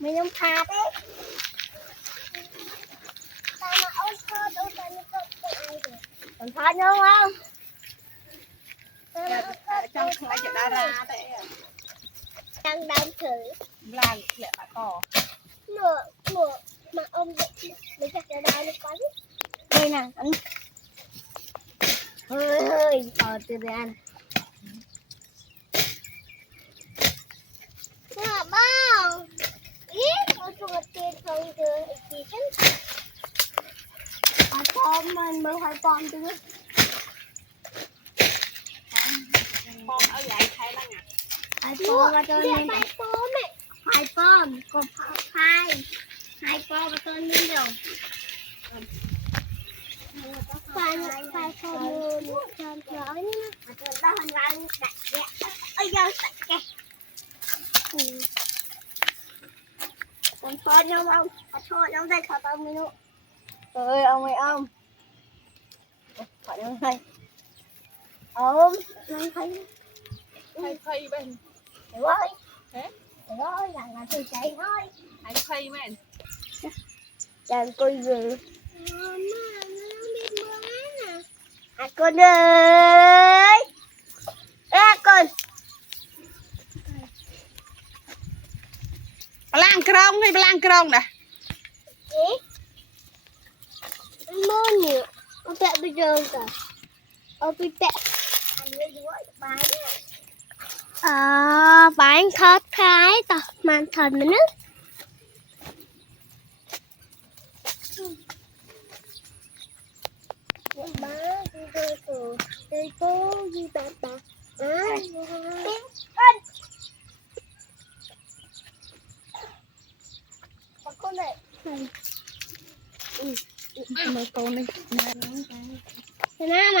mình không phạt đấy. Sao mà ôn thơ đâu tại nó còn phạt nữa không? Trong lại chuyện đa ra đấy. Đang đang thử. Làm lẹ bà cỏ. Nửa mà ông để chặt ra đây nó quánh. Đây nè anh. Hơi từ đây anh. Nè bao. Ít nó chuột tiền không được gì chứ. Con mình mới hai con chứ. Con ở vậy thay lắm à. Hai con ở trên này. Hai con còn hai con ở trên này rồi. Phải con tròn tròn nhá. Đó hình ra đặt vậy. Ơi giờ đặt kìa. Còn con nhau không? Thôi ông đây khỏi tao mình luôn. Ơi ông ơi ông. Khỏi ông đây. Ông thấy. Thay bên. Hiểu ơi. Thế? Hiểu ơi là tôi chạy thôi. Thay men. Chàng coi gì? Con ơi. Con. Lang krong hay lang krong nè. Môn nhỉ? Ông tẹ bây giờ cả. Ông bị tẹ. Bán thớt thái tao mang thần mình nước. Ba đi cô đi bà. Con này. Mấy con này. Thế nào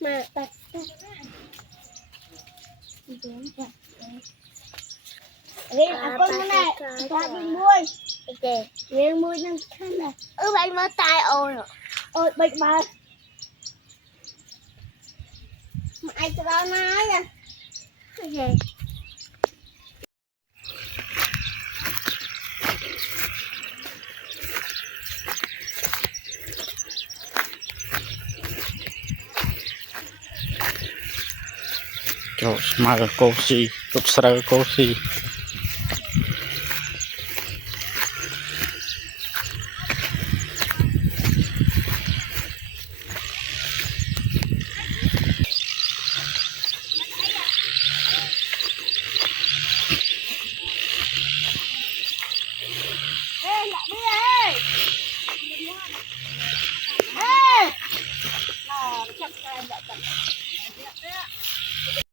mà đặt con này ta bị muôi riêng muôi năng thân này bệnh mất tai ôi bệnh mà ai cho nó nói nha cái gì cho smart cô si cục sờ cô si